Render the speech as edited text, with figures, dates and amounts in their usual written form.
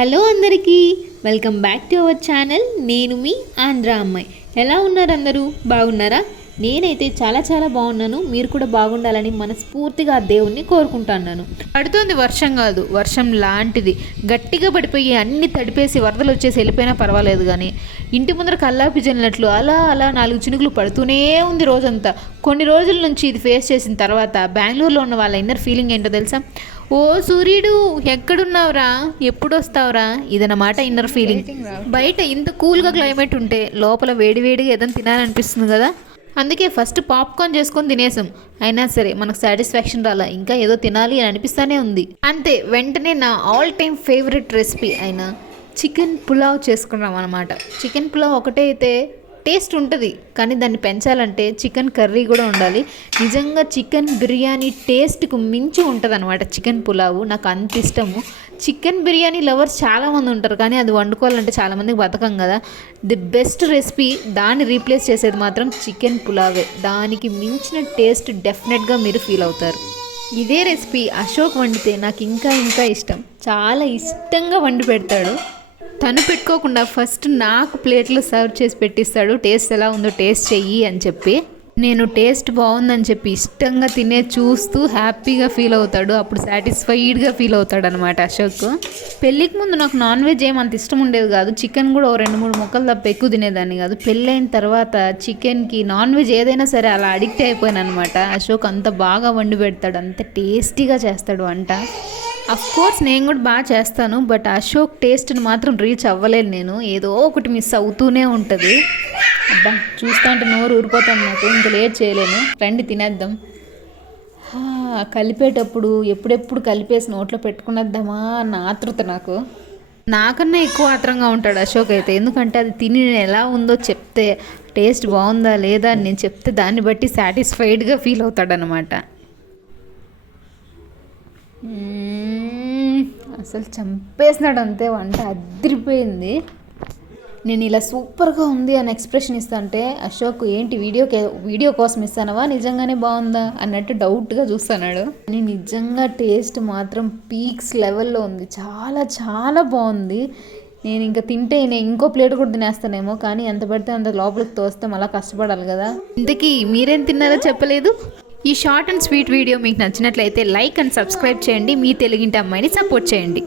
Hello అందరికీ welcome back to our channel. నేను మీ ఆంధ్ర అమ్మాయి. ఎలా ఉన్నారు అందరూ? బాగున్నారా? నేనైతే చాలా బాగున్నాను. మీరు కూడా బాగుండాలని మనస్ఫూర్తిగా ఆ దేవుణ్ణి కోరుకుంటున్నాను. పడుతోంది వర్షం కాదు, వర్షం లాంటిది. గట్టిగా పడిపోయి అన్ని తడిపేసి వరదలు వచ్చేసి వెళ్ళిపోయినా పర్వాలేదు, కానీ ఇంటి ముందర కల్లాపి జల్లినట్లు అలా 4 చినుకులు పడుతూనే ఉంది రోజంతా. కొన్ని రోజుల నుంచి ఇది ఫేస్ చేసిన తర్వాత బెంగళూరులో ఉన్న వాళ్ళ ఇన్నర్ ఫీలింగ్ ఏంటో తెలుసా? ఓ సూర్యుడు ఎక్కడున్నావురా, ఎప్పుడు వస్తావురా, ఇదన్నమాట ఇన్నర్ ఫీలింగ్. బయట ఇంత కూల్గా క్లైమేట్ ఉంటే లోపల వేడివేడిగా ఏదైనా తినాలనిపిస్తుంది కదా. అందుకే ఫస్ట్ పాప్కార్న్ చేసుకొని తినేసాం. అయినా సరే మనకు సాటిస్ఫాక్షన్ రాలా, ఇంకా ఏదో తినాలి అని అనిపిస్తూనే ఉంది. అంతే వెంటనే నా ఆల్ టైమ్ ఫేవరెట్ రెసిపీ అయిన చికెన్ పులావ్ చేసుకున్నాం అనమాట. చికెన్ పులావ్ ఒకటే అయితే టేస్ట్ ఉంటుంది, కానీ దాన్ని పెంచాలంటే చికెన్ కర్రీ కూడా ఉండాలి. నిజంగా చికెన్ బిర్యానీ టేస్ట్కు మించి ఉంటుంది అనమాట చికెన్ పులావు. నాకు అంత ఇష్టము. చికెన్ బిర్యానీ లవర్స్ చాలామంది ఉంటారు, కానీ అది వండుకోవాలంటే చాలామందికి బతకం కదా. ది బెస్ట్ రెసిపీ, దాన్ని రీప్లేస్ చేసేది మాత్రం చికెన్ పులావే. దానికి మించిన టేస్ట్ డెఫినెట్గా మీరు ఫీల్ అవుతారు. ఇదే రెసిపీ అశోక్ వండితే నాకు ఇంకా ఇష్టం. చాలా ఇష్టంగా వండి పెడతాడు. తను పెట్టుకోకుండా ఫస్ట్ నాకు ప్లేట్లో సర్వ్ చేసి పెట్టిస్తాడు. టేస్ట్ ఎలా ఉందో టేస్ట్ చెయ్యి అని చెప్పి, నేను టేస్ట్ బాగుందని చెప్పి ఇష్టంగా తినే చూస్తూ హ్యాపీగా ఫీల్ అవుతాడు. అప్పుడు సాటిస్ఫైడ్గా ఫీల్ అవుతాడు అనమాట అశోక్. పెళ్ళికి ముందు నాకు నాన్ వెజ్ ఏమంత ఇష్టం ఉండేది కాదు. చికెన్ కూడా 2-3 ముక్కలు తప్ప ఎక్కువ తినేదాన్ని కాదు. పెళ్ళైన తర్వాత చికెన్కి నాన్ వెజ్ ఏదైనా సరే అలా అడిక్ట్ అయిపోయాను అనమాట. అశోక్ అంత బాగా వండి పెడతాడు, అంత టేస్టీగా చేస్తాడు వంట. కోర్స్ నేను కూడా బాగా చేస్తాను, బట్ అశోక్ టేస్ట్ని మాత్రం రీచ్ అవ్వలేను నేను. ఏదో ఒకటి మిస్ అవుతూనే ఉంటుంది. అబ్బా చూస్తా అంటే నోరు ఊరిపోతాను నాకు. ఇంకా లేట్ చేయలేను, రండి తినేద్దాం. కలిపేటప్పుడు ఎప్పుడెప్పుడు కలిపేసి నోట్లో పెట్టుకునేద్దామా అన్న ఆతృత నాకు. నాకన్నా ఎక్కువ ఆత్రంగా ఉంటాడు అశోక్ అయితే. ఎందుకంటే అది తిని నేను ఎలా ఉందో చెప్తే, టేస్ట్ బాగుందా లేదా అని నేను చెప్తే దాన్ని బట్టి సాటిస్ఫైడ్గా ఫీల్ అవుతాడనమాట. అసలు చంపేసినాడు అంతే, వంట అదిరిపోయింది. నేను ఇలా సూపర్గా ఉంది అని ఎక్స్ప్రెషన్ ఇస్తాంటే అశోక్ ఏంటి వీడియో కోసం ఇస్తానవా, నిజంగానే బాగుందా అన్నట్టు డౌట్గా చూస్తున్నాడు. నేను నిజంగా టేస్ట్ మాత్రం పీక్స్ లెవెల్లో ఉంది. చాలా బాగుంది. నేను ఇంకా తింటే నేను ఇంకో ప్లేట్ కూడా తినేస్తానేమో, కానీ ఎంత పడితే అంత లోపలికి తోస్తే మళ్ళీ కష్టపడాలి కదా. ఇంతకీ మీరేం తిన్నారో చెప్పలేదు. ఈ షార్ట్ అండ్ స్వీట్ వీడియో మీకు నచ్చినట్లయితే లైక్ అండ్ సబ్స్క్రైబ్ చేయండి. మీ తెలుగింటి అమ్మాయిని సపోర్ట్ చేయండి.